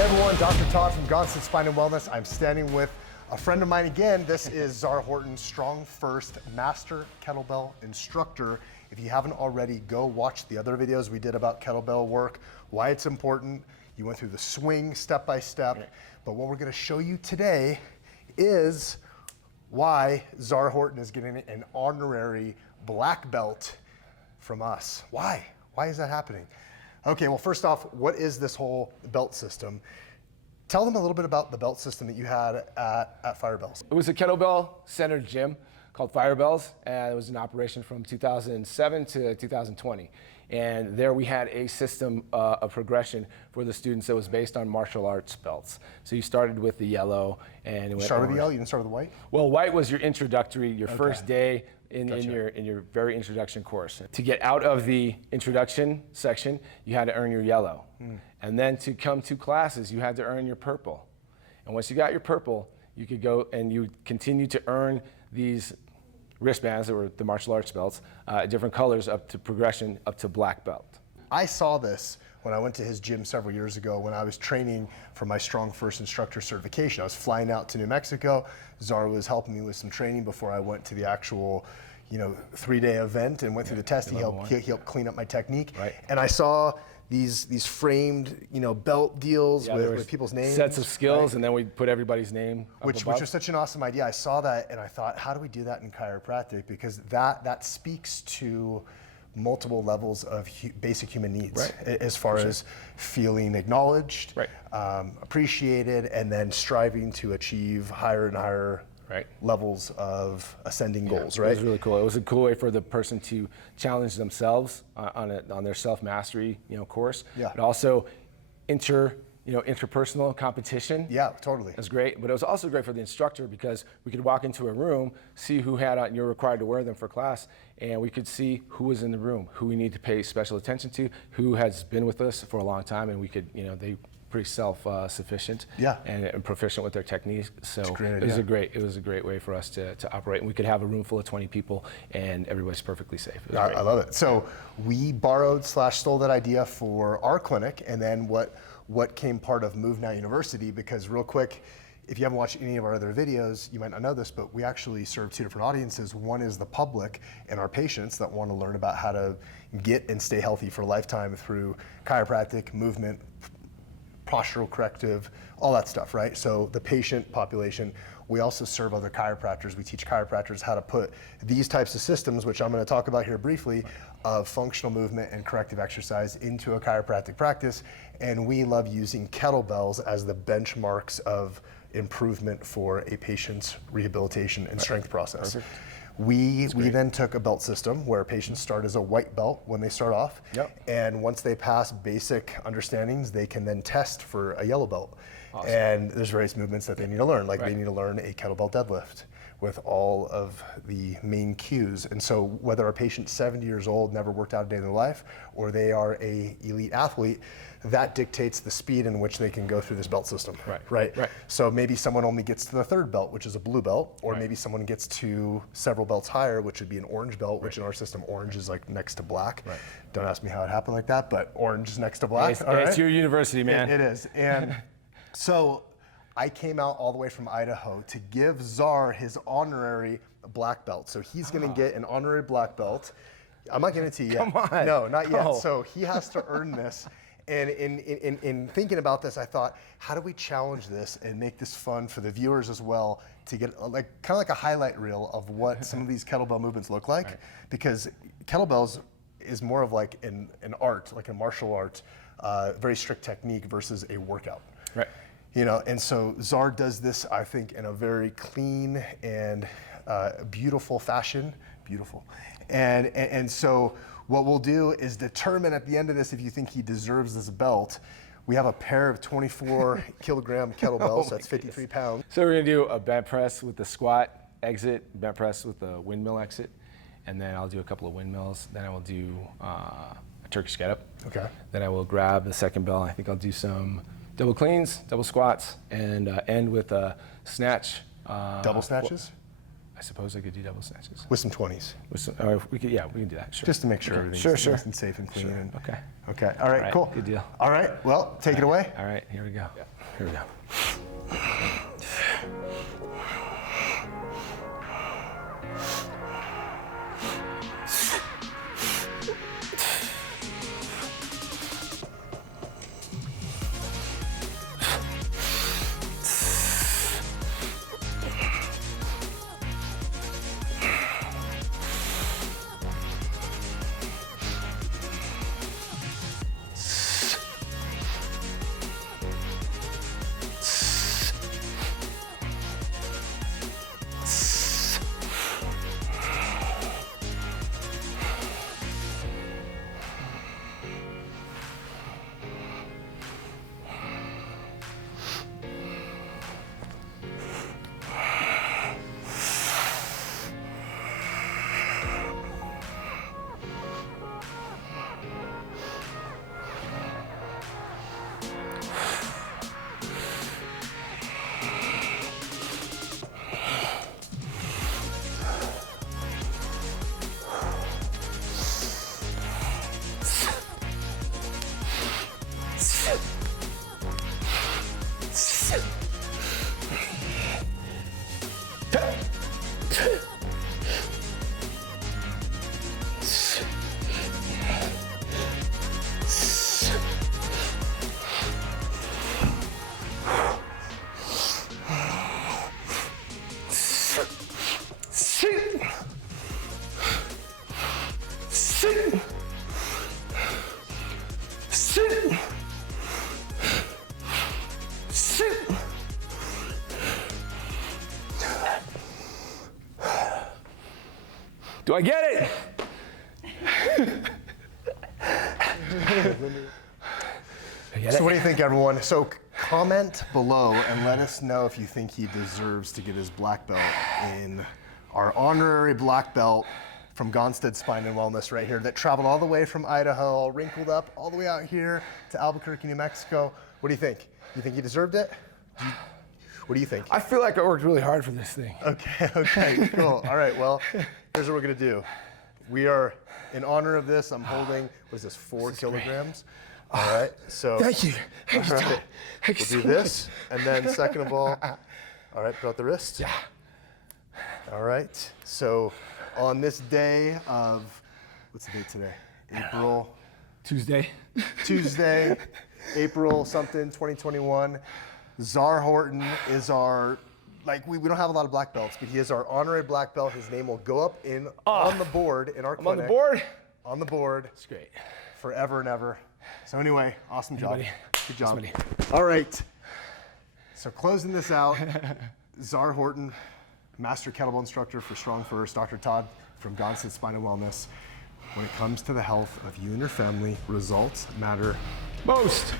Hey everyone, Dr. Todd from Gonstead Spine and Wellness. I'm standing with a friend of mine again. This is Zar Horton, StrongFirst Master Kettlebell Instructor. If you haven't already, go watch the other videos we did about kettlebell work, why it's important. You went through the swing step by step. But what we're going to show you today is why Zar Horton is getting an honorary black belt from us. Why? Why is that happening? Okay, well, first off, what is this whole belt system? Tell them a little bit about the belt system that you had at Firebells. It was a kettlebell-centered gym called Firebells, and it was in operation from 2007 to 2020. And there we had a system of progression for the students that was based on martial arts belts. So you started with the yellow, and it went Start with the yellow, you didn't start with the white? Well, white was your introductory, your first day in your very introduction course. To get out of the introduction section, you had to earn your yellow. And then to come to classes, you had to earn your purple. And once you got your purple, you could go and you continue to earn these wristbands that were the martial arts belts, different colors up to progression, up to black belt. I saw this when I went to his gym several years ago when I was training for my StrongFirst Instructor certification. I was flying out to New Mexico. Zar was helping me with some training before I went to the actual 3-day event and went through the test. He helped clean up my technique. Right. And I saw these framed belt deals with people's names. Sets of skills, and then we put everybody's name which was such an awesome idea. I saw that and I thought, how do we do that in chiropractic? Because that speaks to multiple levels of basic human needs, as far as feeling acknowledged, appreciated, and then striving to achieve higher and higher levels of ascending goals, right? It was really cool. It was a cool way for the person to challenge themselves on their self-mastery, course. But also interpersonal competition. Yeah, totally. It was great, but it was also great for the instructor because we could walk into a room, see who had on, you're required to wear them for class, and we could see who was in the room, who we need to pay special attention to, who has been with us for a long time, and we could, they pretty self-sufficient and proficient with their techniques. So it was a great way for us to operate, and we could have a room full of 20 people and everybody's perfectly safe. I love it. So we borrowed/stole that idea for our clinic, and then what came part of Move Now University, because real quick, if you haven't watched any of our other videos, you might not know this, but we actually serve two different audiences. One is the public and our patients that want to learn about how to get and stay healthy for a lifetime through chiropractic, movement, postural corrective, all that stuff, right? So the patient population. We also serve other chiropractors. We teach chiropractors how to put these types of systems, which I'm going to talk about here briefly, of functional movement and corrective exercise into a chiropractic practice. And we love using kettlebells as the benchmarks of improvement for a patient's rehabilitation and strength process. We then took a belt system where patients start as a white belt when they start off. And once they pass basic understandings, they can then test for a yellow belt. And there's various movements that they need to learn, like they need to learn a kettlebell deadlift with all of the main cues. And so whether a patient's 70 years old, never worked out a day in their life, or they are a elite athlete, that dictates the speed in which they can go through this belt system, right? So maybe someone only gets to the third belt, which is a blue belt, or maybe someone gets to several belts higher, which would be an orange belt, which in our system, orange is like next to black. Don't ask me how it happened like that, but orange is next to black. It's your university, man. It is. And so I came out all the way from Idaho to give Zar his honorary black belt. So he's going to get an honorary black belt. I'm not getting it to you yet. Come on. No, not yet. So he has to earn this. And in thinking about this, I thought, how do we challenge this and make this fun for the viewers as well to get kind of like a highlight reel of what some of these kettlebell movements look like? Because kettlebells is more of like an art, like a martial art, very strict technique versus a workout. And so Zar does this, I think, in a very clean and beautiful fashion. Beautiful. And so what we'll do is determine at the end of this if you think he deserves this belt. We have a pair of 24 kilogram kettlebells, that's 53 pounds. So we're gonna do a bent press with the squat exit, bent press with the windmill exit, and then I'll do a couple of windmills. Then I will do a turkish getup. Then I will grab the second bell. I think I'll do some double cleans, double squats, and end with a snatch. Double snatches? I suppose I could do double snatches. With some 20s. With some, we can do that. Sure. Just to make sure Okay. everything's Sure. nice and safe and clean. Sure. And, Okay. Okay. All right. Cool. Good deal. All right. Well, take it away. All right. Here we go. Here we go. Do I get it? So what do you think, everyone? So comment below and let us know if you think he deserves to get his black belt in our honorary black belt from Gonstead Spine and Wellness right here that traveled all the way from Idaho, all wrinkled up, all the way out here to Albuquerque, New Mexico. What do you think? You think he deserved it? What do you think? I feel like I worked really hard for this thing. Okay, cool. All right, well, here's what we're gonna do. We are, in honor of this, I'm holding, what is this, 4 kilograms? All right, so. Thank you. Thank you, All Todd. right, Thank you we'll so do this, and then second of all right, throw out the wrist. Yeah. All right, so on this day of, what's the date today? April. Tuesday. Tuesday, April something, 2021. Zar Horton is our, like, we don't have a lot of black belts, but he is our honorary black belt. His name will go up on the board in our I'm on clinic. the board. On the board. It's great. Forever and ever. So anyway, awesome job. buddy. Good job. Thanks, All right. So closing this out, Zar Horton, Master Kettlebell Instructor for StrongFirst, Dr. Todd from Gonstead Spine and Wellness. When it comes to the health of you and your family, results matter Most.